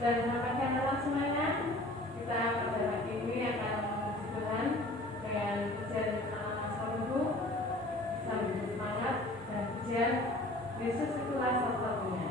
Dan selamat anak semuanya. Kita pada pagi ini akan memuji Tuhan dengan pujian Minggu sambil semangat dan pujian Yesus itulah satu-satunya.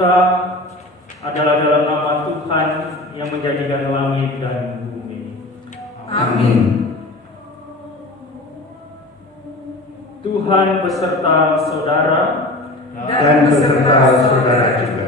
kita adalah dalam nama Tuhan yang menjadikan langit dan bumi. Amin. Tuhan beserta saudara Dan beserta saudara juga.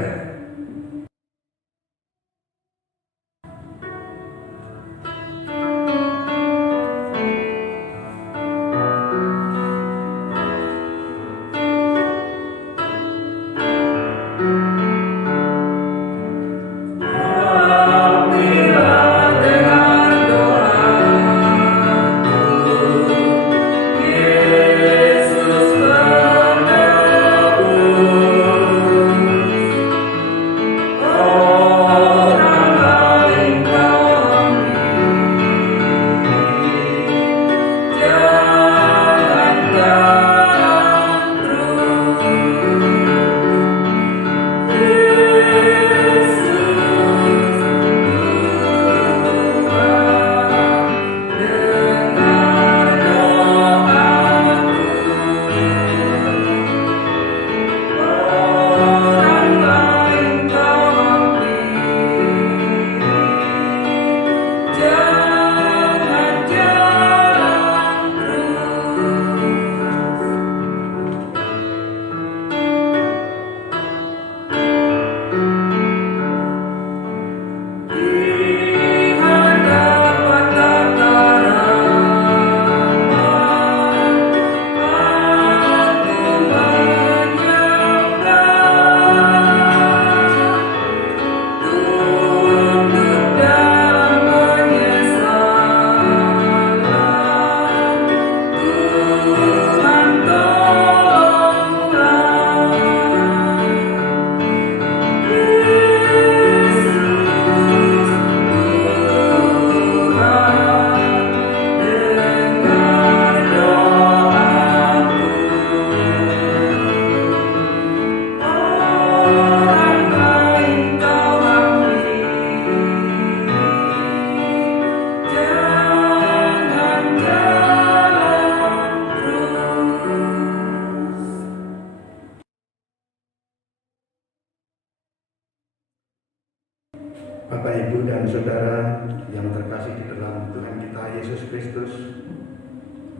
Bapak, Ibu, dan Saudara yang terkasih di dalam Tuhan kita Yesus Kristus,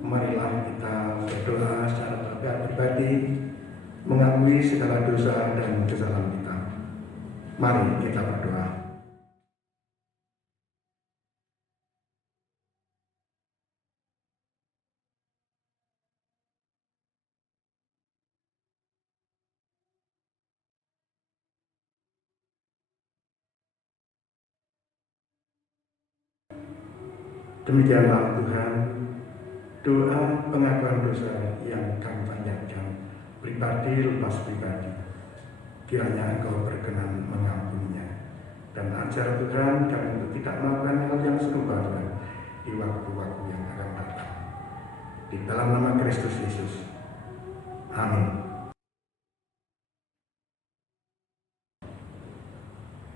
marilah kita berdoa secara pribadi, mengakui segala dosa dan kesalahan kita. Mari kita berdoa. Demikianlah Tuhan, doa pengakuan dosa yang kami panjatkan pribadi lepas pribadi. Kiranya Engkau berkenan mengampuninya. Dan ajar Tuhan kami untuk tidak melakukan hal yang serupa Tuhan di waktu-waktu yang akan datang. Di dalam nama Kristus Yesus. Amin.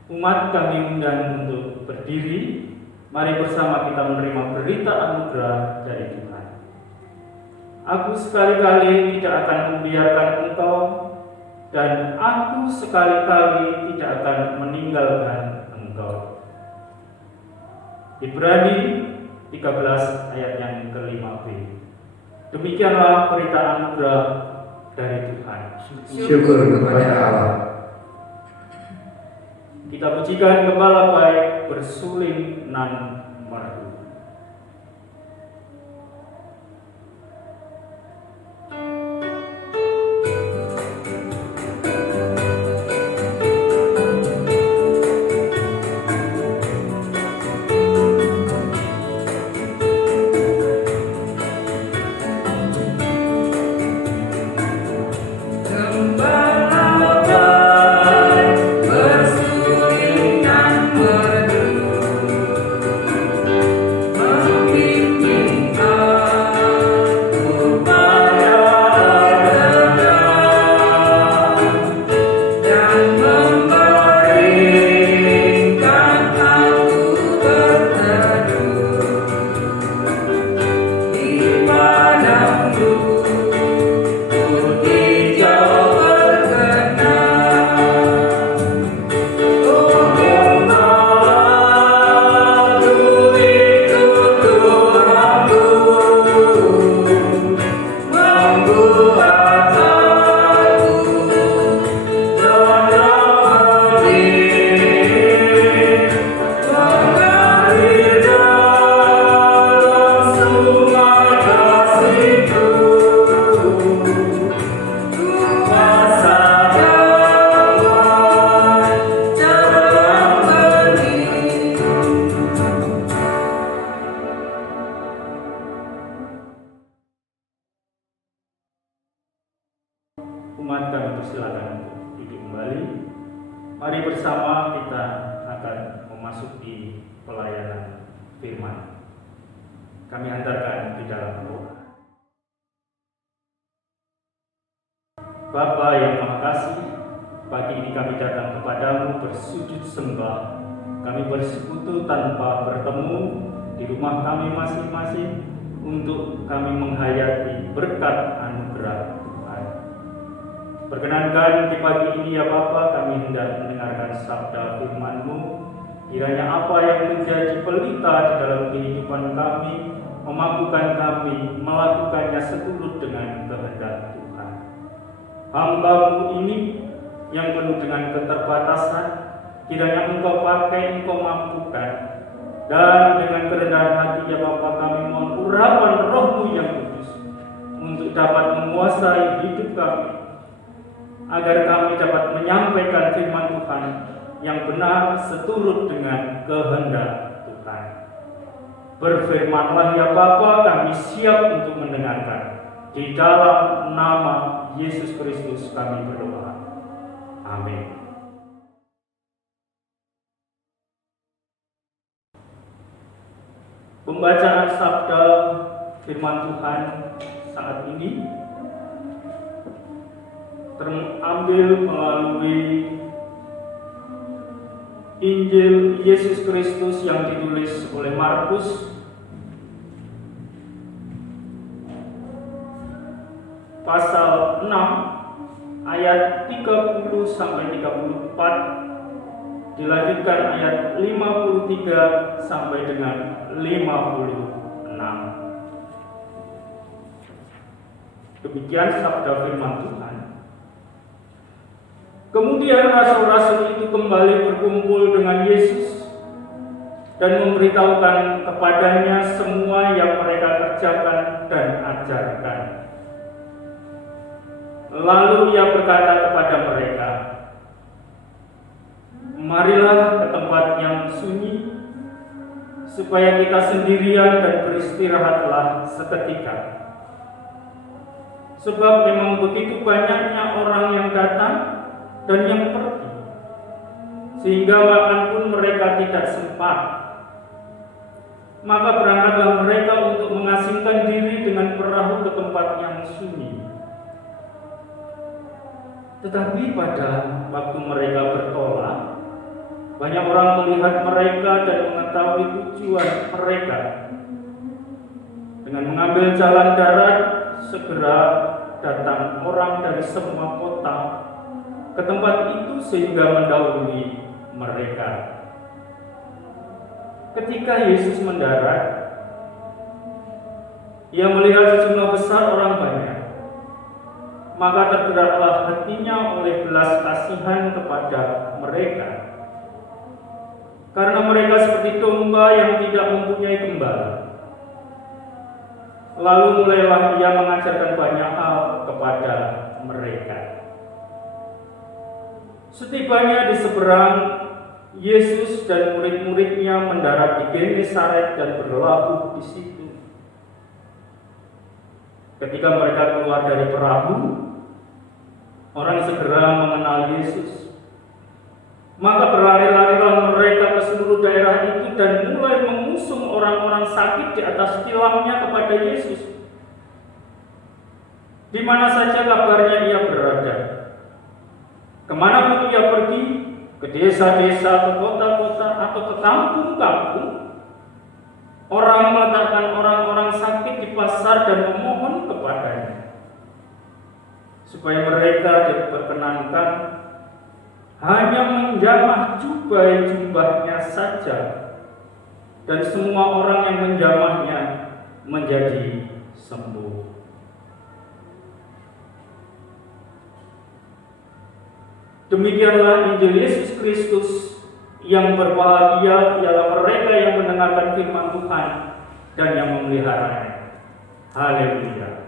Umat kami undang untuk berdiri. Mari bersama kita menerima berita anugerah dari Tuhan. Aku sekali-kali tidak akan membiarkan engkau, dan aku sekali-kali tidak akan meninggalkan engkau. Ibrani 13 ayat yang ke-5b. Demikianlah berita anugerah dari Tuhan. Syukur kepada Allah. Kita pujikan Gembala baik bersuling nan merdu. Bersuling nan merdu. umat kami persilakan untuk duduk kembali. Mari bersama kita akan memasuki pelayanan firman. Kami hantarkan di dalam doa. Bapa yang Maha Kasih, pagi ini kami datang kepadamu bersujud sembah. Kami bersekutu tanpa bertemu di rumah kami masing-masing untuk kami menghayati berkat anugerah Tuhan. Perkenankan di pagi ini ya Bapa, kami hendak mendengarkan sabda firman-Mu. Kiranya apa yang menjadi pelita di dalam kehidupan kami, memampukan kami melakukannya seturut dengan kehendak Tuhan. Hamba-Mu ini yang penuh dengan keterbatasan, kiranya Engkau pakai, Engkau mampukan. Dan dengan kerendahan hati ya Bapa, kami mohon urapan Roh-Mu yang kudus untuk dapat menguasai hidup kami, agar kami dapat menyampaikan firman Tuhan yang benar seturut dengan kehendak Tuhan. Berfirmanlah ya Bapa, kami siap untuk mendengarkan. Di dalam nama Yesus Kristus kami berdoa. Amin. Pembacaan sabda firman Tuhan saat ini terambil melalui Injil Yesus Kristus yang ditulis oleh Markus pasal 6 ayat 30 sampai 34, dilanjutkan ayat 53 sampai dengan 56. Demikian sabda firman Tuhan. Kemudian rasul-rasul itu kembali berkumpul dengan Yesus dan memberitahukan kepadanya semua yang mereka kerjakan dan ajarkan. Lalu ia berkata kepada mereka, "Marilah ke tempat yang sunyi, supaya kita sendirian dan beristirahatlah seketika. Sebab memang begitu banyaknya orang yang datang dan yang pergi, sehingga makan pun mereka tidak sempat. Maka berangkatlah mereka untuk mengasingkan diri dengan perahu ke tempat yang sunyi. Tetapi pada waktu mereka bertolak, banyak orang melihat mereka dan mengetahui tujuan mereka. Dengan mengambil jalan darat, segera datang orang dari semua kota ke tempat itu sehingga mendahului mereka. Ketika Yesus mendarat, ia melihat sejumlah besar orang banyak. Maka tergeraklah hatinya oleh belas kasihan kepada mereka, karena mereka seperti domba yang tidak mempunyai gembala. Lalu mulailah ia mengajarkan banyak hal kepada mereka. Setibanya di seberang, Yesus dan murid-muridnya mendarat di Genesaret dan berlabuh di situ. Ketika mereka keluar dari perahu, orang segera mengenal Yesus. Maka berlari-larilah mereka ke seluruh daerah itu dan mulai mengusung orang-orang sakit di atas tilangnya kepada Yesus. Di mana saja kabarnya ia berada. Kemanapun ia pergi, ke desa-desa, ke kota-kota, atau ke kampung-kampung, orang meletakkan orang-orang sakit di pasar dan memohon kepadanya, supaya mereka diperkenankan hanya menjamah jubah-jubahnya saja, dan semua orang yang menjamahnya menjadi sembuh. Demikianlah Injil Yesus Kristus. Yang berbahagia ialah mereka yang mendengarkan firman Tuhan dan yang memeliharanya. Haleluya.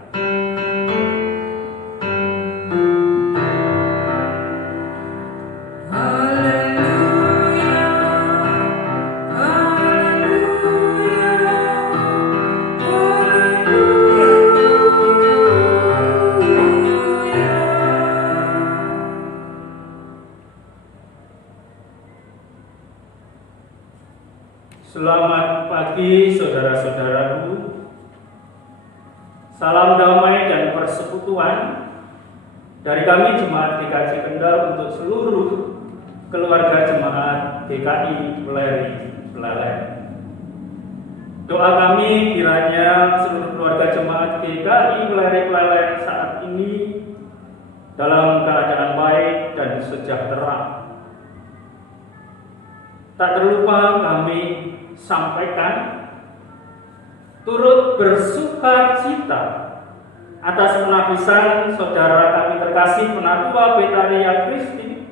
salam damai dan persekutuan dari kami Jemaat GKJ Kendal untuk seluruh keluarga Jemaat GKI Weleri Pelalen. Doa kami kiranya seluruh keluarga Jemaat GKI Weleri Pelalen saat ini dalam keadaan baik dan sejahtera. Tak terlupa kami sampaikan turut bersuka cita atas penapisan saudara kami terkasih Penatua Betaria Kristi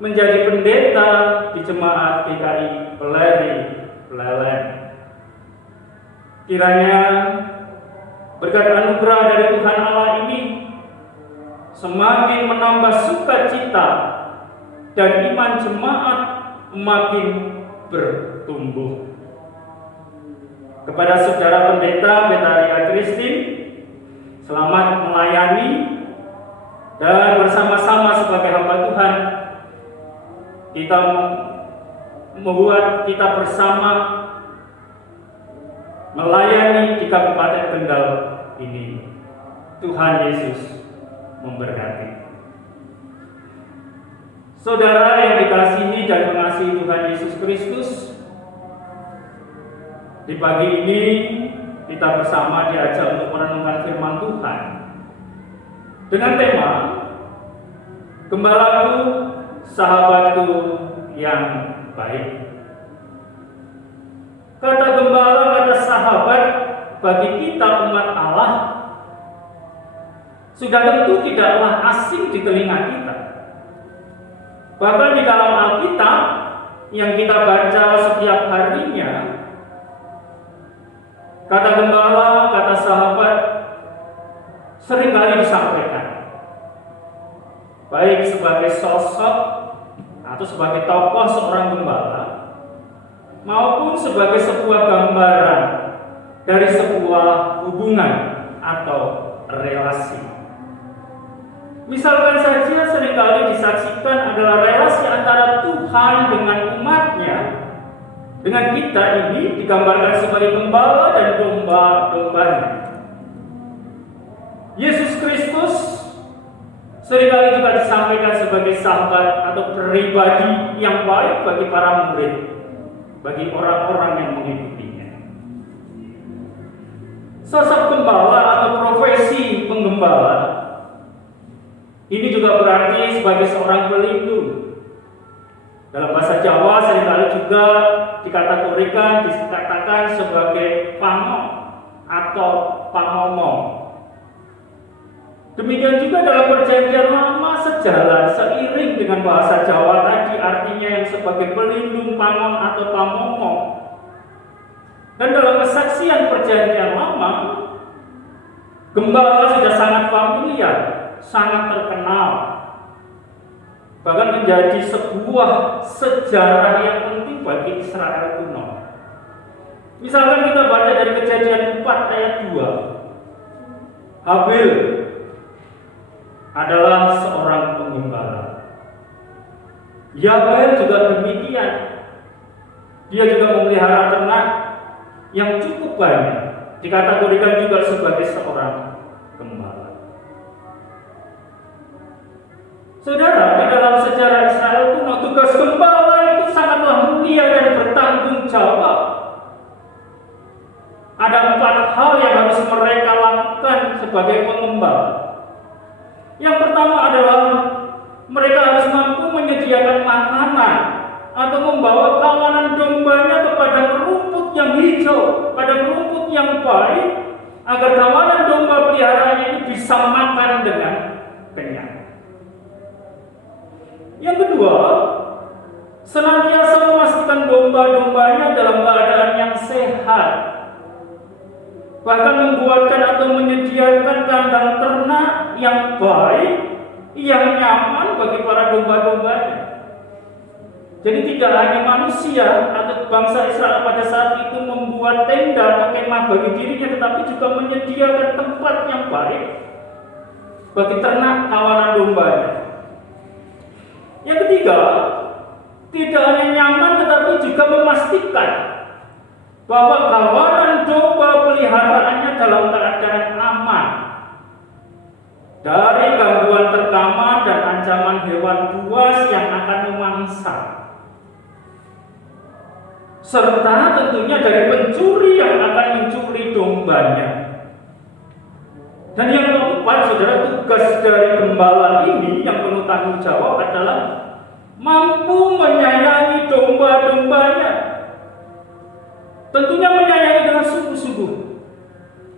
menjadi pendeta di Jemaat GKI Weleri Pelalen. Kiranya berkat anugerah dari Tuhan Allah ini semakin menambah sukacita dan iman jemaat makin bertumbuh. Kepada saudara pendeta Betaria Kristin, selamat melayani dan bersama-sama sebagai hamba Tuhan kita membuat kita bersama melayani di Kabupaten Kendal ini. Tuhan Yesus memberkati. Saudara yang dikasihi dan mengasihi Tuhan Yesus Kristus, di pagi ini kita bersama diajak untuk merenungkan firman Tuhan dengan tema Gembalaku, Sahabatku yang Baik. Kata gembala, kata sahabat bagi kita umat Allah sudah tentu tidaklah asing di telinga kita. Bahkan di dalam Alkitab yang kita baca setiap harinya, kata gembala, kata sahabat seringkali disampaikan, baik sebagai sosok atau sebagai tokoh seorang gembala, maupun sebagai sebuah gambaran dari sebuah hubungan atau relasi. Misalkan saja seringkali disaksikan adalah relasi antara Tuhan dengan umatnya. Dengan kita ini digambarkan sebagai gembala dan domba-dombanya. Yesus Kristus seringkali juga disampaikan sebagai sahabat atau pribadi yang baik bagi para murid, bagi orang-orang yang mengikutinya. Sosok gembala atau profesi penggembala ini juga berarti sebagai seorang pelindung. Dalam bahasa Jawa seringkali juga dikatakan sebagai pamong atau pamomong. Demikian juga dalam Perjanjian Lama sejalan seiring dengan bahasa Jawa tadi, artinya yang sebagai pelindung, pamong atau pamomong. Dan dalam kesaksian Perjanjian Lama, gembala sudah sangat familiar, sangat terkenal, bahkan menjadi sebuah sejarah yang penting bagi Israel kuno. Misalkan kita baca dari Kejadian 4 ayat 2, Habil adalah seorang penggembala. Yabel juga demikian. Dia juga memelihara ternak yang cukup banyak, dikategorikan juga sebagai seorang gembala. Saudara, di dalam sejarah Israel kuno, tugas gembala itu sangatlah mulia dan bertanggung jawab. Ada 4 hal yang harus mereka lakukan sebagai pengembala. Yang pertama adalah mereka harus mampu menyediakan makanan atau membawa kawanan dombanya ke padang rumput yang hijau, padang rumput yang baik, agar kawanan domba peliharaannya ini bisa makan dengan kenyang. Yang kedua, senantiasa memastikan domba-dombanya dalam keadaan yang sehat, bahkan membuatkan atau menyediakan kandang ternak yang baik, yang nyaman bagi para domba-dombanya. Jadi tidak hanya manusia atau bangsa Israel pada saat itu membuat tenda atau kemah bagi dirinya, tetapi juga menyediakan tempat yang baik bagi ternak kawanan dombanya. Yang ketiga, tidak hanya nyaman tetapi juga memastikan bahwa kawanan domba peliharaannya dalam keadaan dari gangguan terutama dan ancaman hewan buas yang akan memangsa, serta tentunya dari pencuri yang akan mencuri dombanya. Dan yang keempat, saudara, tugas dari gembala ini yang penuh tanggung jawab adalah mampu menyayangi domba-dombanya. Tentunya menyayangi dengan sungguh-sungguh,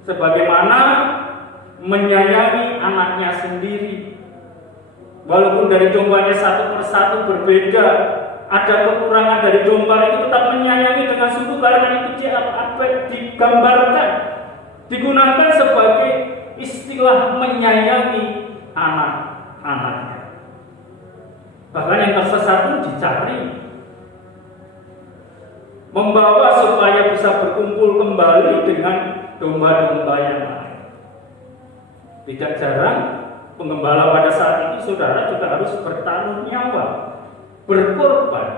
sebagaimana menyayangi anaknya sendiri. Walaupun dari dombanya satu persatu berbeda, ada kekurangan dari domba itu, tetap menyayangi dengan sungguh, karena itu digambarkan, digunakan sebagai istilah menyayangi anak-anaknya. Bahkan yang tersesat pun dicari, membawa supaya bisa berkumpul kembali dengan domba-domba yang lain. Tidak jarang penggembala pada saat itu, saudara, juga harus bertaruh nyawa, berkorban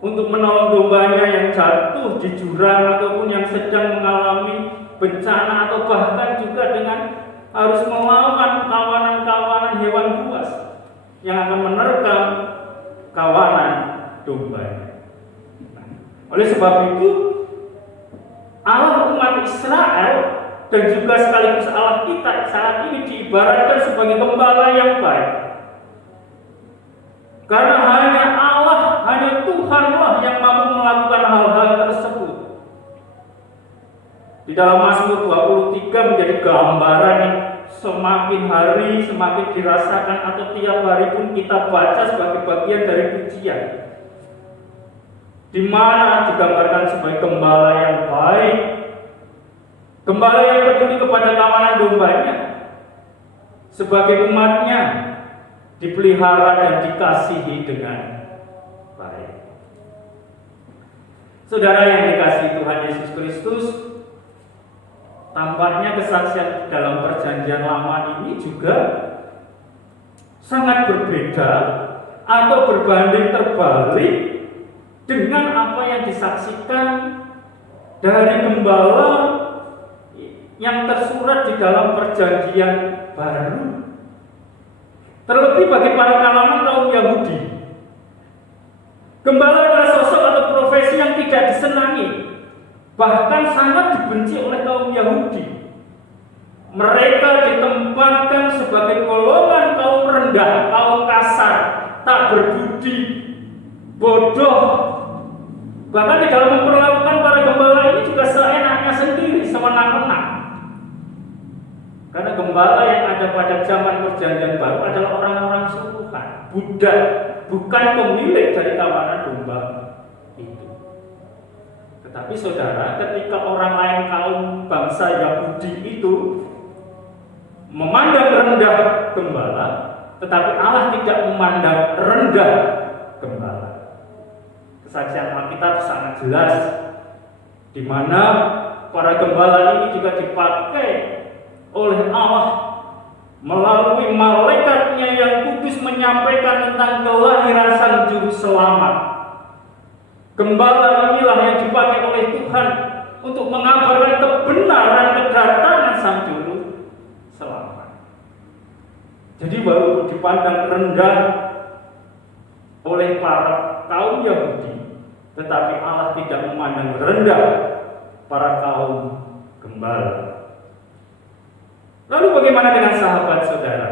untuk menolong dombanya yang jatuh di jurang ataupun yang sedang mengalami bencana, atau bahkan juga dengan harus melawan kawanan-kawanan hewan buas yang akan menerkam kawanan dombanya. Oleh sebab itu, Allah umat Israel dan juga sekaligus Allah kita saat ini diibaratkan sebagai gembala yang baik. Karena hanya Allah, hanya Tuhanlah yang mampu melakukan hal-hal tersebut. Di dalam Mazmur 23 menjadi gambaran yang semakin hari semakin dirasakan, atau tiap hari pun kita baca sebagai bagian dari pujian, di mana digambarkan sebagai gembala yang baik, gembala yang peduli kepada kawanan dombanya, sebagai umatnya dipelihara dan dikasihi dengan baik. Saudara yang dikasihi Tuhan Yesus Kristus, tampaknya kesaksian dalam Perjanjian Lama ini juga sangat berbeda atau berbanding terbalik dengan apa yang disaksikan dari gembala yang tersurat di dalam Perjanjian Baru. Terlebih bagi para kalangan kaum Yahudi, gembala adalah sosok atau profesi yang tidak disenangi, bahkan sangat dibenci oleh kaum Yahudi. Mereka ditempatkan sebagai golongan kaum rendah, kaum kasar, tak berbudi, bodoh. Bahkan di dalam memperlakukan para gembala ini juga seenaknya sendiri, sewenang-wenang. Karena gembala yang ada pada zaman Perjanjian Baru adalah orang-orang suruhan, budak, bukan pemilik dari kawanan domba itu. Tetapi saudara, ketika orang lain kaum bangsa Yahudi itu memandang rendah gembala, tetapi Allah tidak memandang rendah gembala. Kesaksian Alkitab sangat jelas, di mana para gembala ini juga dipakai oleh Allah melalui malaikatnya yang kudus menyampaikan tentang kelahiran Sang Juru Selamat. Gembala inilah yang dipakai oleh Tuhan untuk mengabarkan kebenaran kedatangan Sang Juru Selamat. Jadi walaupun dipandang rendah oleh para kaum Yahudi, tetapi Allah tidak memandang rendah para kaum gembala. Lalu bagaimana dengan sahabat, saudara?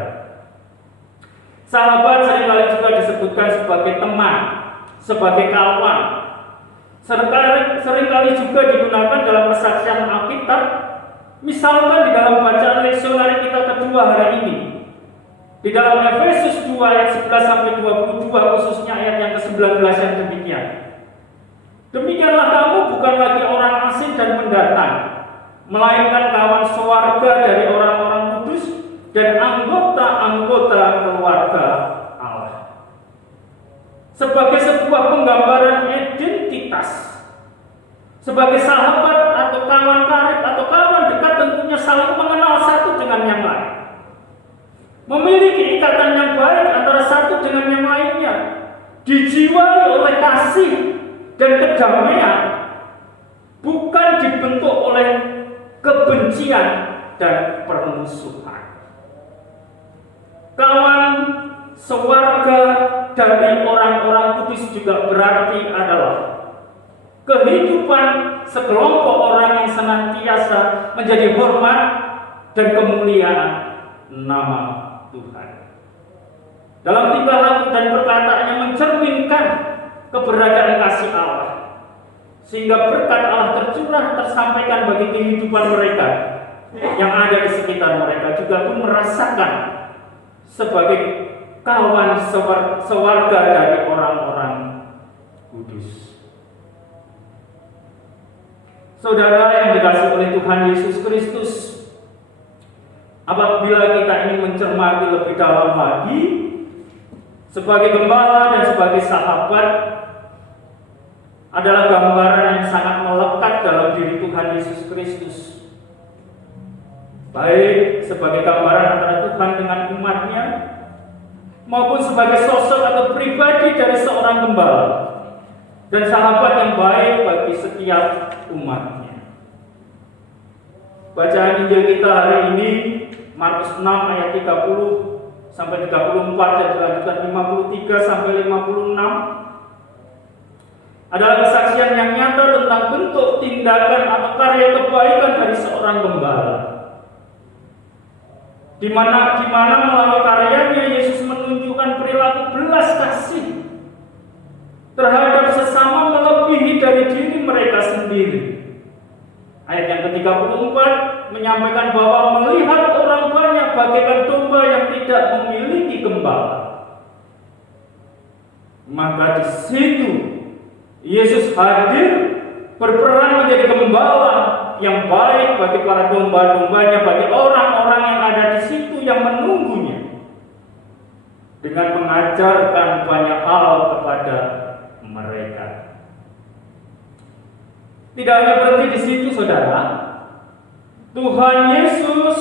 Sahabat seringkali juga disebutkan sebagai teman, sebagai kawan. Seringkali juga digunakan dalam kesaksian Alkitab. Misalkan di dalam bacaan leksionari kita kedua hari ini, di dalam Efesus 2 ayat 11-22, khususnya ayat yang ke-19 yang demikian. Demikianlah kamu bukan lagi orang asing dan pendatang, melainkan kawan sewarga dari orang-orang kudus dan anggota-anggota keluarga Allah. Sebagai sebuah penggambaran identitas, sebagai sahabat atau kawan karib atau kawan dekat, tentunya saling mengenal satu dengan yang lain, memiliki ikatan yang baik antara satu dengan yang lainnya, dijiwai oleh kasih dan kedamaian, bukan dibentuk oleh kebencian dan permusuhan. Kawan sewarga dari orang-orang kudus juga berarti adalah kehidupan sekelompok orang yang senantiasa menjadi hormat dan kemuliaan nama Tuhan. Dalam tingkah laku dan perkataannya mencerminkan keberadaan kasih Allah, sehingga berkat Allah tercurah tersampaikan bagi kehidupan mereka yang ada di sekitar mereka juga pun merasakan sebagai kawan sewarga dari orang-orang kudus. Saudara yang dikasihi oleh Tuhan Yesus Kristus, apabila kita ingin mencermati lebih dalam lagi sebagai gembala dan sebagai sahabat adalah gambaran yang sangat melekat dalam diri Tuhan Yesus Kristus, baik sebagai gambaran antara Tuhan dengan umatnya maupun sebagai sosok atau pribadi dari seorang gembala dan sahabat yang baik bagi setiap umatnya. Bacaan Injil kita hari ini Markus 6 ayat 30 sampai 34 dan dilanjutkan 53 sampai 56 adalah kesaksian yang nyata tentang bentuk tindakan atau karya kebaikan dari seorang gembala. Di mana melalui karyanya Yesus menunjukkan perilaku belas kasih terhadap sesama melebihi dari diri mereka sendiri. Ayat yang ke-34 menyampaikan bahwa melihat orang banyak bagaikan domba yang tidak memiliki gembala, maka di situ Yesus hadir berperan menjadi gembala yang baik bagi para domba-dombanya, bagi orang-orang yang ada di situ yang menunggunya, dengan mengajarkan banyak hal kepada mereka. Tidak hanya berhenti di situ, saudara. Tuhan Yesus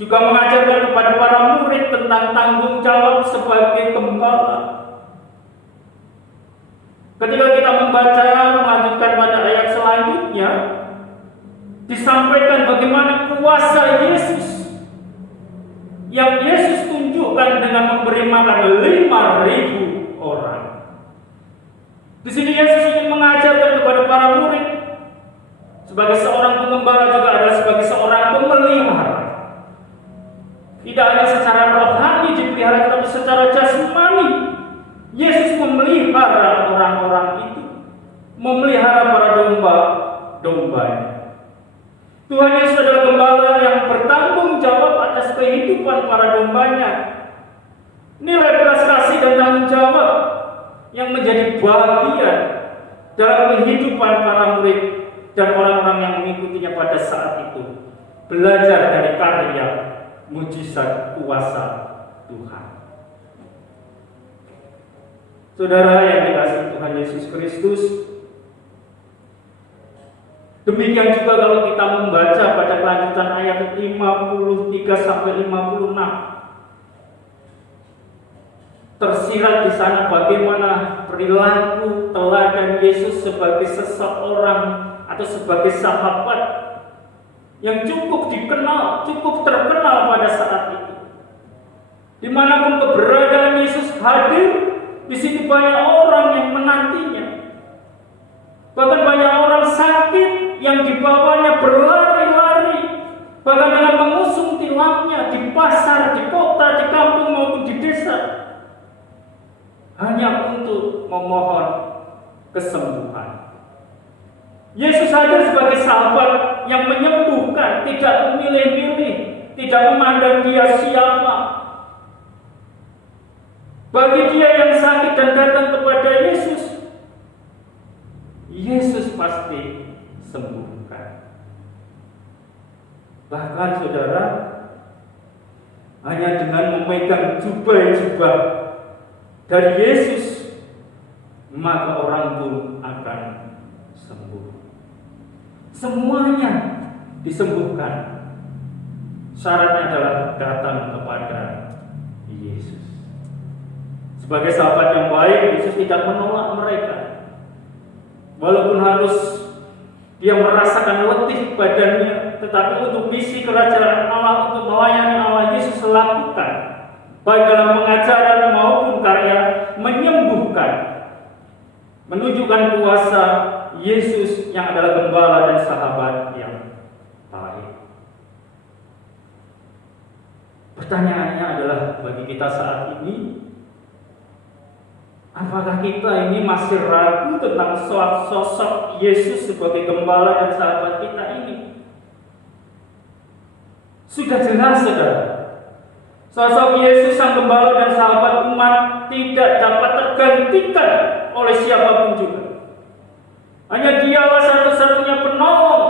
juga mengajarkan kepada para murid tentang tanggung jawab sebagai gembala. Ketika kita membaca melanjutkan pada ayat selanjutnya, disampaikan bagaimana kuasa Yesus yang Yesus tunjukkan dengan memberi makan 5.000 orang. Di sini Yesus ingin mengajarkan kepada para murid sebagai seorang pengembala juga adalah sebagai seorang pemelihara. Tidak hanya secara rohani dipelihara, tetapi secara jasmani. Yesus memelihara orang-orang itu, memelihara para domba-dombanya. Tuhan Yesus adalah gembala yang bertanggung jawab atas kehidupan para dombanya. Nilai belas kasih dan tanggung jawab yang menjadi bagian dalam kehidupan para murid dan orang-orang yang mengikutinya pada saat itu. Belajar dari karya mujizat kuasa Tuhan. Saudara yang dikasihi Tuhan Yesus Kristus, demikian juga kalau kita membaca pada kelanjutan ayat 53 sampai 56, tersirat di sana bagaimana perilaku teladan Yesus sebagai seseorang atau sebagai sahabat yang cukup dikenal, cukup terkenal pada saat itu. Dimanapun keberadaan Yesus hadir, di sini banyak orang yang menantinya. Bahkan banyak orang sakit yang dibawanya berlari-lari, bahkan dengan mengusung tilangnya di pasar, di kota, di kampung maupun di desa, hanya untuk memohon kesembuhan. Yesus hadir sebagai sahabat yang menyembuhkan, tidak memilih-milih, tidak memandang dia siapa. Bagi dia yang sakit dan datang kepada Yesus, Yesus pasti sembuhkan. Bahkan saudara, hanya dengan memegang jubah-jubah dari Yesus, maka orang pun akan sembuh. Semuanya disembuhkan. Syaratnya adalah datang kepada Yesus. Sebagai sahabat yang baik, Yesus tidak menolak mereka. Walaupun harus dia merasakan letih badannya, tetapi untuk misi kerajaan Allah, untuk melayani Allah, Yesus lakukan. Baik ajaran maupun karya menyembuhkan, menunjukkan kuasa Yesus yang adalah gembala dan sahabat yang baik. Pertanyaannya adalah bagi kita saat ini, apakah kita ini masih ragu tentang sosok Yesus sebagai gembala dan sahabat kita ini? Sudah jelas, saudara, sosok Yesus sang gembala dan sahabat umat tidak dapat tergantikan oleh siapapun juga. Hanya Dialah satu-satunya penolong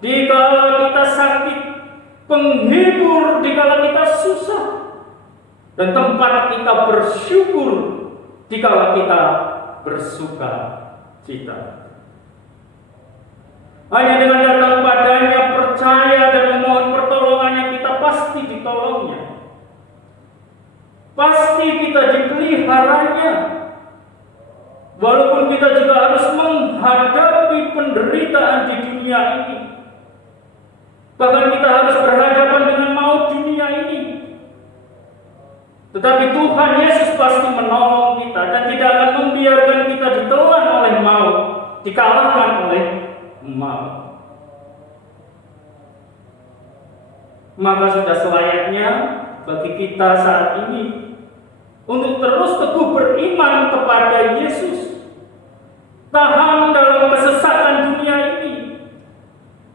dikala kita sakit, penghibur dikala kita susah, dan tempat kita bersyukur dikala kita bersuka cita. Hanya dengan datang padanya, percaya dan memohon pertolongannya, kita pasti ditolongnya. Pasti kita dipeliharanya. Walaupun kita juga harus menghadapi penderitaan di dunia ini. Bahkan kita harus berhadapan dengan maut dunia ini. Tetapi Tuhan Yesus pasti menolong kita dan tidak akan membiarkan kita ditelan oleh maut, dikalahkan oleh maut. Maka sudah selayaknya bagi kita saat ini untuk terus teguh beriman kepada Yesus, tahan dalam kesesatan dunia ini.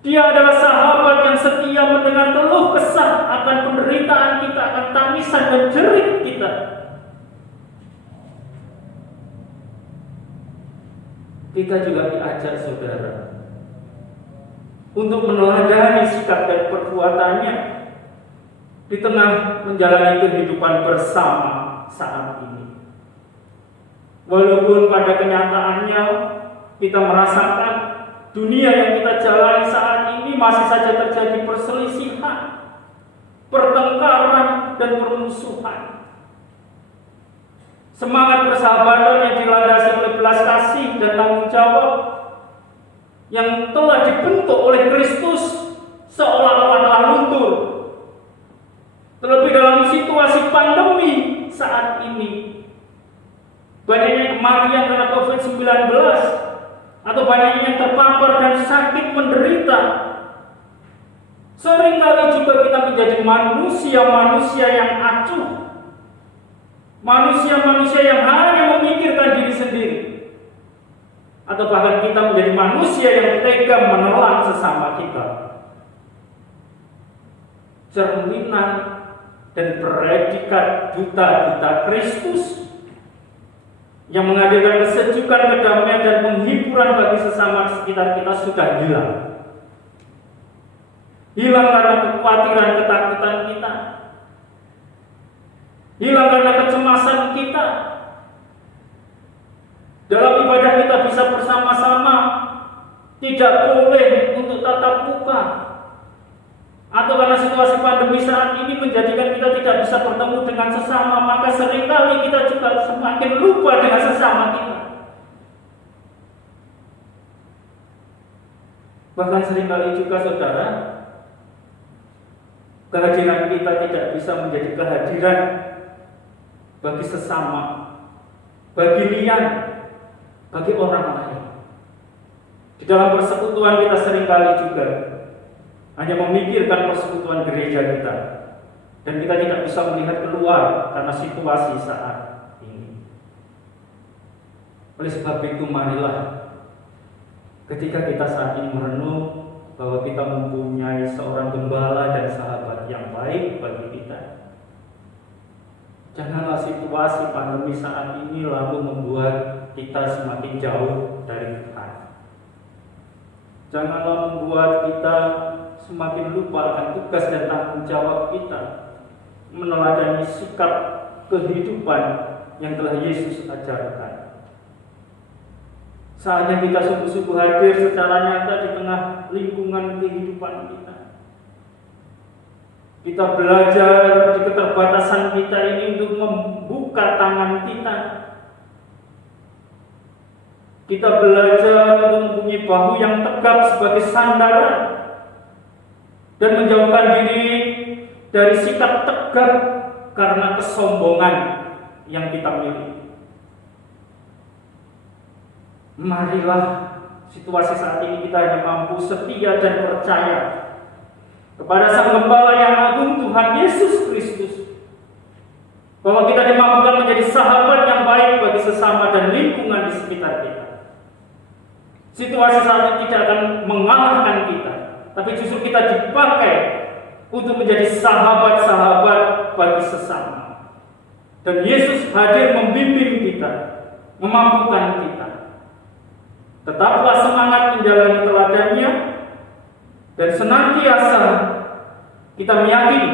Dia adalah sahabat yang setia mendengar keluh kesah akan penderitaan kita, akan tangisan dan jerit kita. Kita juga diajar, saudara, untuk meneladani sikap dan perbuatannya di tengah menjalani kehidupan bersama saat ini. Walaupun pada kenyataannya kita merasakan dunia yang kita jalani saat ini masih saja terjadi perselisihan, pertengkaran, dan permusuhan. Semangat persahabatan yang dilandasi oleh belas kasih dan tanggung jawab yang telah dibentuk oleh Kristus seolah-olah telah luntur. Terlebih dalam situasi pandemi saat ini, banyaknya kematian karena COVID-19, atau banyaknya yang terpapar dan sakit menderita. Seringkali juga kita menjadi manusia-manusia yang acuh, manusia-manusia yang hanya memikirkan diri sendiri, atau bahkan kita menjadi manusia yang tega menelan sesama kita. Cerminan dan predikat duta-duta Kristus yang menghadirkan kesejukan, kedamaian, dan penghiburan bagi sesama sekitar kita sudah hilang. Hilang karena kekhawatiran, ketakutan kita. Hilang karena kecemasan kita. Dalam ibadah kita bisa bersama-sama, tidak boleh untuk tatap muka. Atau karena situasi pandemi saat ini menjadikan kita tidak bisa bertemu dengan sesama, maka seringkali kita juga semakin lupa dengan sesama kita. Bahkan seringkali juga, saudara, kehadiran kita tidak bisa menjadi kehadiran bagi sesama, bagi lian, bagi orang lain. Di dalam persekutuan kita seringkali juga hanya memikirkan persekutuan gereja kita, dan kita tidak bisa melihat keluar karena situasi saat ini. Oleh sebab itu, marilah ketika kita saat ini merenung bahwa kita mempunyai seorang gembala dan sahabat yang baik bagi kita, janganlah situasi pandemi saat ini lalu membuat kita semakin jauh dari Tuhan. Janganlah membuat kita semakin lupa akan tugas dan tanggung jawab kita meneladani sikap kehidupan yang telah Yesus ajarkan. Saatnya kita sungguh-sungguh hadir secara nyata di tengah lingkungan kehidupan kita. Kita belajar di keterbatasan kita ini untuk membuka tangan kita. Kita belajar untuk mempunyai bahu yang tegap sebagai sandaran dan menjauhkan diri dari sikap tegak karena kesombongan yang kita miliki. Marilah situasi saat ini kita hanya mampu setia dan percaya kepada Sang Gembala yang agung, Tuhan Yesus Kristus, bahwa kita dimampukan menjadi sahabat yang baik bagi sesama dan lingkungan di sekitar kita. Situasi saat ini tidak akan mengalahkan kita, tapi justru kita dipakai untuk menjadi sahabat-sahabat bagi sesama. Dan Yesus hadir membimbing kita, memampukan kita. Tetaplah semangat menjalani teladannya, dan senantiasa kita meyakini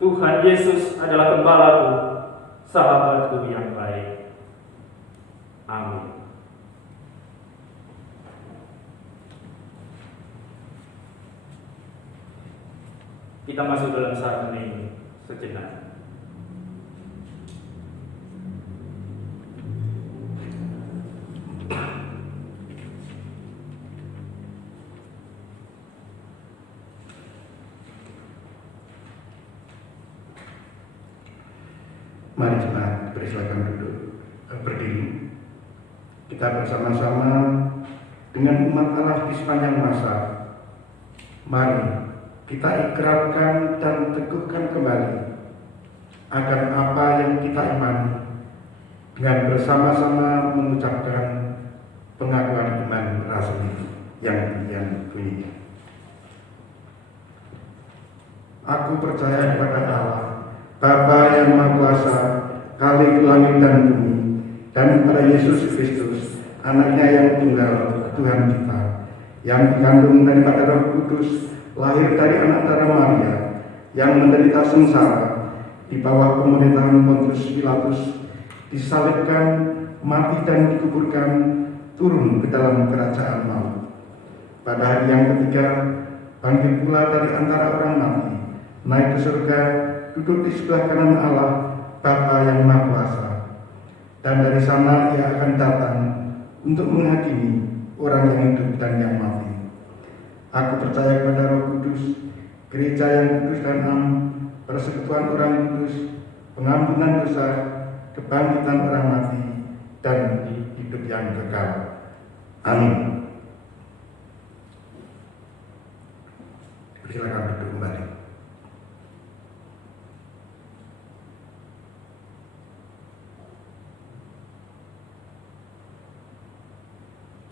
Tuhan Yesus adalah gembalaku, sahabatku yang baik. Amin. Kita masuk dalam saat ini sejenak. Mari jemaat persilakan duduk, berdiri. Kita bersama-sama dengan umat Allah di sepanjang masa. Mari kita ikrarkan dan teguhkan kembali akan apa yang kita imani dengan bersama-sama mengucapkan pengakuan iman rasmi yang demikian bunyi. Aku percaya kepada Allah, Bapa yang Maha Kuasa, Khalik langit dan bumi, dan kepada Yesus Kristus, Anaknya yang tunggal, Tuhan kita, yang dikandung daripada Roh Kudus, lahir dari anak darah Maria, yang menderita sengsara di bawah pemerintahan Pontius Pilatus, disalibkan, mati dan dikuburkan, turun ke dalam kerajaan maut. Pada hari yang ketiga, bangkit pula dari antara orang mati, naik ke surga, duduk di sebelah kanan Allah, Bapa yang Maha Kuasa. Dan dari sana Ia akan datang untuk menghakimi orang yang hidup dan yang mati. Aku percaya kepada Roh Kudus, gereja yang kudus dan am, persekutuan orang kudus, pengampunan dosa, kebangkitan orang mati, dan hidup yang kekal. Amin. Silakan duduk kembali.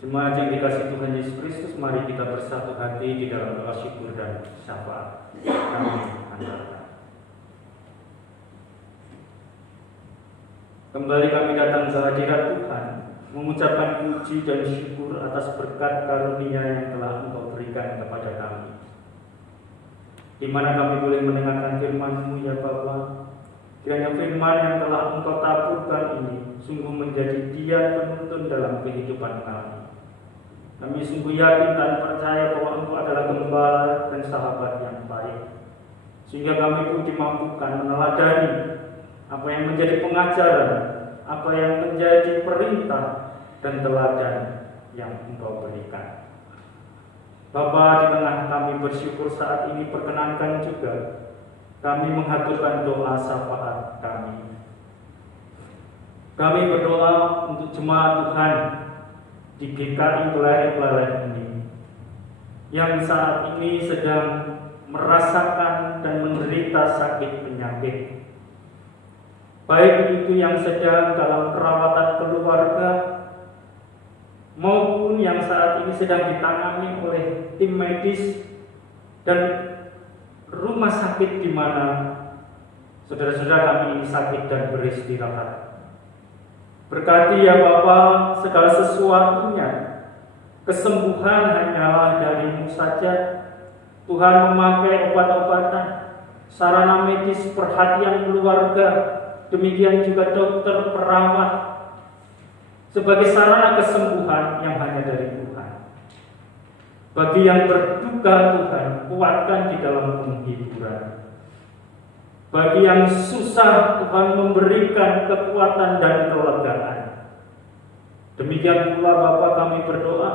Jemaat yang dikasihi Tuhan Yesus Kristus, mari kita bersatu hati di dalam doa syukur dan syafaat. Kami antarkan. Kembali kami datang ke hadirat Tuhan, mengucapkan puji dan syukur atas berkat karunia yang telah Engkau berikan kepada kami, di mana kami boleh mendengarkan firman-Mu ya Bapa. Kiranya firman yang telah Engkau taburkan ini sungguh menjadi tiang penuntun dalam kehidupan kami. Kami sungguh yakin dan percaya bahwa Engkau adalah gembala dan sahabat yang baik, sehingga kami pun dimampukan meneladani apa yang menjadi pengajaran, apa yang menjadi perintah dan teladan yang Engkau berikan. Bapa, di tengah kami bersyukur saat ini, perkenankan juga kami menghaturkan doa syafaat kami. Kami berdoa untuk jemaat Tuhan di GKI Pelari ini, yang saat ini sedang merasakan dan menderita sakit penyakit, baik itu yang sedang dalam perawatan keluarga maupun yang saat ini sedang ditangani oleh tim medis dan rumah sakit di mana saudara-saudara kami ini sakit dan beristirahat. Berkati ya Bapa segala sesuatunya, kesembuhan hanyalah dari-Mu saja. Tuhan memakai obat-obatan, sarana medis, perhatian keluarga, demikian juga dokter, perawat, sebagai sarana kesembuhan yang hanya dari Tuhan. Bagi yang berduka, Tuhan kuatkan di dalam penghiburan. Bagi yang susah, Tuhan memberikan kekuatan dan kelegaan. Demikian pula Bapa, kami berdoa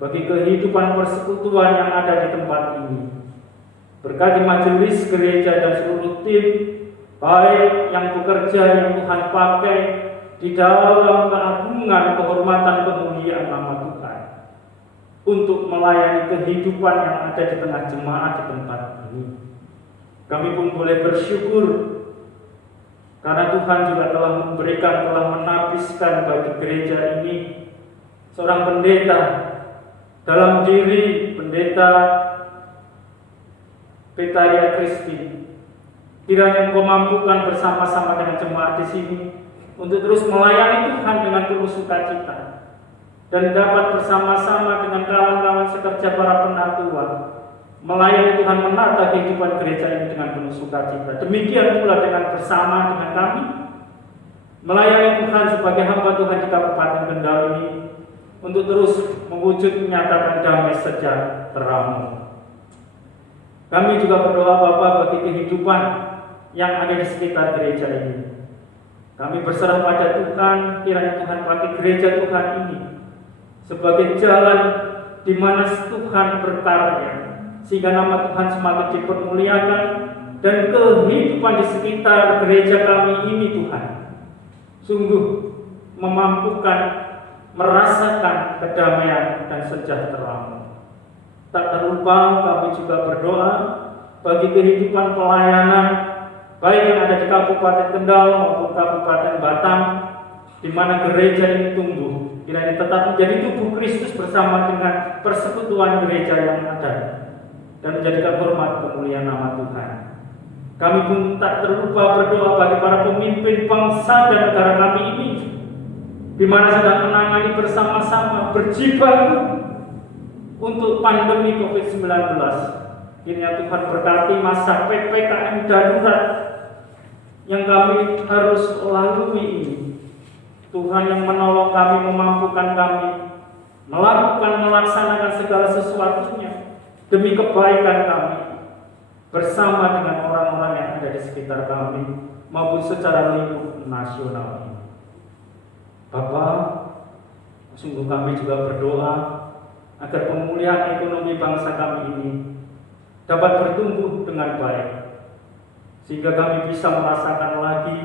bagi kehidupan persekutuan yang ada di tempat ini. Berkati majelis gereja dan seluruh tim baik yang bekerja yang Tuhan pakai di dalam keagungan, kehormatan, kemuliaan nama Tuhan, untuk melayani kehidupan yang ada di tengah jemaat di tempat ini. Kami pun boleh bersyukur karena Tuhan juga telah memberikan, telah menapiskan bagi gereja ini seorang pendeta dalam diri pendeta Petaria Kristi. Kiranya Engkau mampukan bersama-sama dengan jemaat di sini untuk terus melayani Tuhan dengan penuh sukacita, dan dapat bersama-sama dengan kawan-kawan sekerja para penatua melayani Tuhan, menata kehidupan gereja ini dengan penuh sukacita. Demikian pula dengan bersama dengan kami melayani Tuhan sebagai hamba Tuhan di Kabupaten Kendal ini, untuk terus mewujud menyatakan damai sejahtera-Mu. Kami juga berdoa Bapa bagi kehidupan yang ada di sekitar gereja ini. Kami berserah pada Tuhan, kiranya Tuhan pakai gereja Tuhan ini sebagai jalan di mana Tuhan berkarya, sehingga nama Tuhan semakin dipermuliakan, dan kehidupan di sekitar gereja kami ini Tuhan sungguh memampukan merasakan kedamaian dan sejahtera-Mu. Tak terlupa kami juga berdoa bagi kehidupan pelayanan baik yang ada di Kabupaten Kendal maupun Kabupaten Batam, di mana gereja ini tumbuh, kiranya tetap menjadi tubuh Kristus bersama dengan persekutuan gereja yang ada, dan menjadikan hormat kemuliaan nama Tuhan. Kami pun tak terlupa berdoa bagi para pemimpin bangsa dan negara kami ini, di mana sedang menangani bersama-sama berjibaku untuk pandemi COVID-19. Kiranya Tuhan berkati masa PPKM darurat yang kami harus lalui ini. Tuhan yang menolong kami, memampukan kami melaksanakan segala sesuatunya demi kebaikan kami, bersama dengan orang-orang yang ada di sekitar kami maupun secara lingkup nasional ini. Bapa, sungguh kami juga berdoa agar pemulihan ekonomi bangsa kami ini dapat bertumbuh dengan baik, sehingga kami bisa merasakan lagi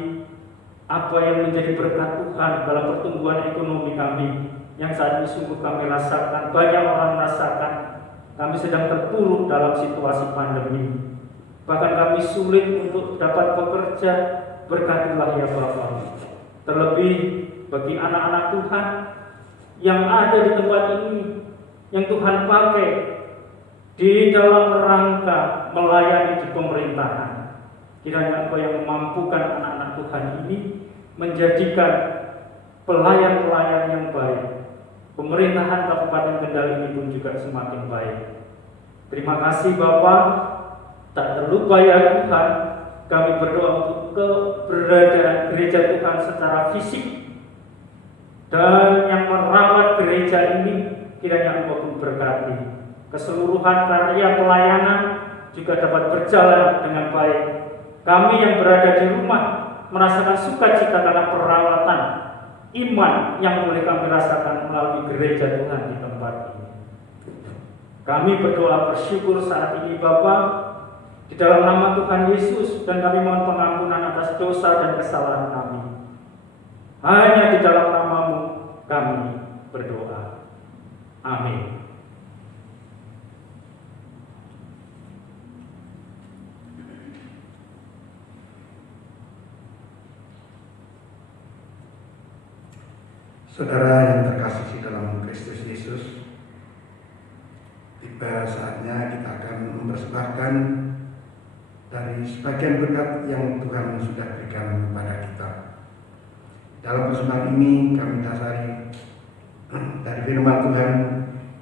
apa yang menjadi berkat Tuhan dalam pertumbuhan ekonomi kami yang saat ini sungguh kami rasakan, banyak orang merasakan kami sedang terpuruk dalam situasi pandemi. Bahkan kami sulit untuk dapat bekerja. Berkatilah ya Bapa. Terlebih bagi anak-anak Tuhan yang ada di tempat ini, yang Tuhan pakai di dalam rangka melayani di pemerintahan. Kiranya Engkau yang memampukan anak-anak Tuhan ini menjadikan pelayan-pelayan yang baik. Pemerintahan Kabupaten Kendal ini pun juga semakin baik. Terima kasih Bapa. Tak terlupa ya Tuhan, kami berdoa untuk keberadaan gereja Tuhan secara fisik, dan yang merawat gereja ini kiranya Engkau pun berkati. Keseluruhan karya pelayanan juga dapat berjalan dengan baik. Kami yang berada di rumah merasakan sukacita karena perawatan iman yang boleh kami rasakan melalui gereja Tuhan di tempat ini. Kami berdoa bersyukur saat ini Bapa, di dalam nama Tuhan Yesus, dan kami mohon pengampunan atas dosa dan kesalahan kami. Hanya di dalam nama-Mu kami berdoa. Amin. Saudara yang terkasih di dalam Kristus Yesus, tiba saatnya kita akan mempersembahkan dari sebagian berkat yang Tuhan sudah berikan kepada kita. Dalam persembahan ini kami dasari dari firman Tuhan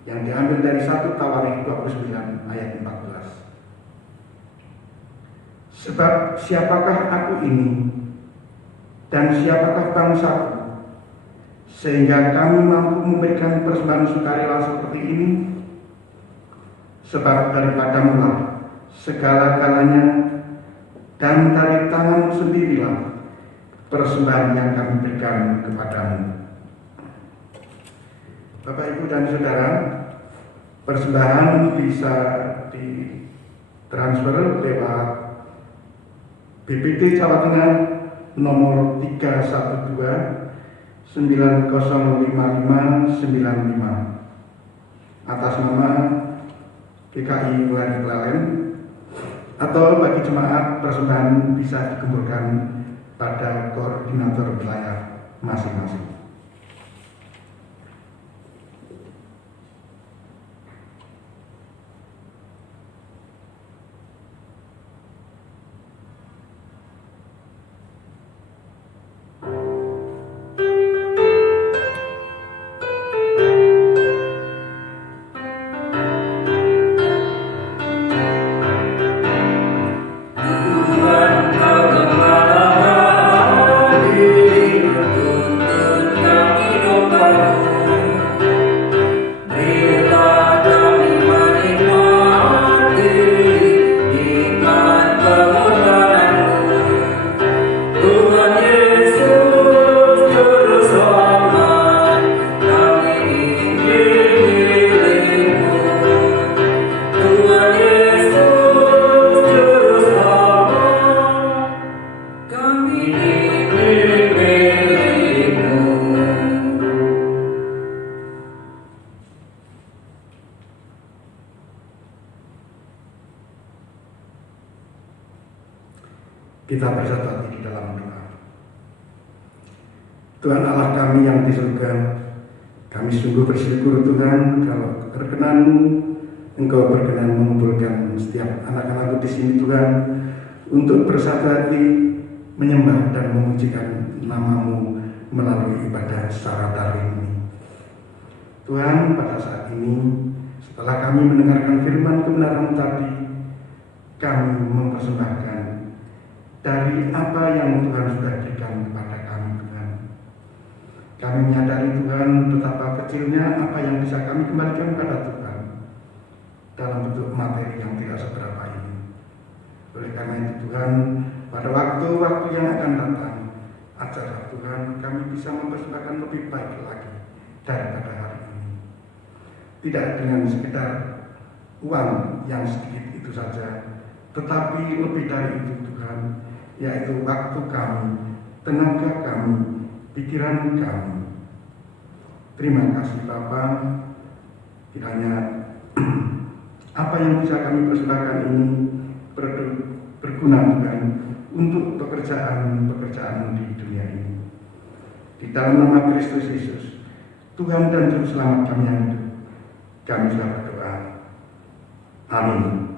yang diambil dari 1 Tawarik 29 ayat 14. Sebab siapakah aku ini dan siapakah bangsaku, sehingga kami mampu memberikan persembahan sukarela seperti ini? Sebab daripadamu lah segala-galanya, dan dari tanganmu sendirilah persembahan yang kami berikan kepadamu. Bapak, Ibu, dan Saudara, persembahan bisa ditransfer lewat BPT Jawa Tengah nomor 312 905595 atas nama GKI Kelari Pelalen, atau bagi jemaat persembahan bisa dikumpulkan pada koordinator wilayah masing-masing. Kita bersatu hati di dalam doa. Tuhan Allah kami yang di surga, kami sungguh bersyukur Tuhan kalau berkenan-Mu, Engkau berkenan mengumpulkan setiap anak-anak-Mu di sini Tuhan, untuk bersatu hati menyembah dan memujikan nama-Mu melalui ibadah secara daring ini. Tuhan, pada saat ini setelah kami mendengarkan firman kebenaran tadi, kami mempersembahkan dari apa yang Tuhan sudah berikan kepada kami Tuhan. Kami menyadari Tuhan betapa kecilnya apa yang bisa kami kembalikan kepada Tuhan dalam bentuk materi yang tidak seberapa ini. Oleh karena itu Tuhan, pada waktu-waktu yang akan datang, ajarlah Tuhan kami bisa mempersembahkan lebih baik lagi daripada hari ini. Tidak dengan sekedar uang yang sedikit itu saja, tetapi lebih dari itu Tuhan, yaitu waktu kami, tenaga kami, pikiran kami. Terima kasih Bapa, kiranya apa yang bisa kami persembahkan ini berguna Tuhan untuk pekerjaan-pekerjaan di dunia ini. Di dalam nama Kristus Yesus, Tuhan dan Juru Selamat kami yang hidup, kami sudah berdoa. Amin.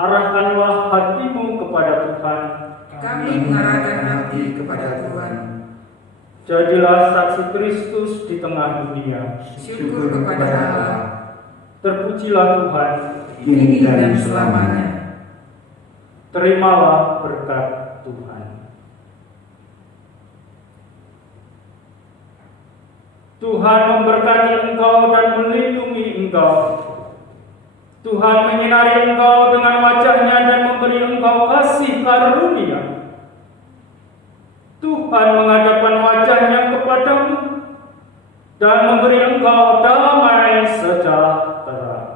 Arahkanlah hatimu kepada Tuhan. Kami mengarahkan hati kepada Tuhan. Jadilah saksi Kristus di tengah dunia. Syukur kepada Allah. Terpujilah Tuhan. Kini dan selamanya. Terimalah berkat Tuhan. Tuhan memberkati engkau dan melindungi engkau. Tuhan menyinari engkau dengan wajah-Nya dan memberi engkau kasih karunia. Tuhan menghadapkan wajah-Nya kepadamu dan memberi engkau damai sejahtera.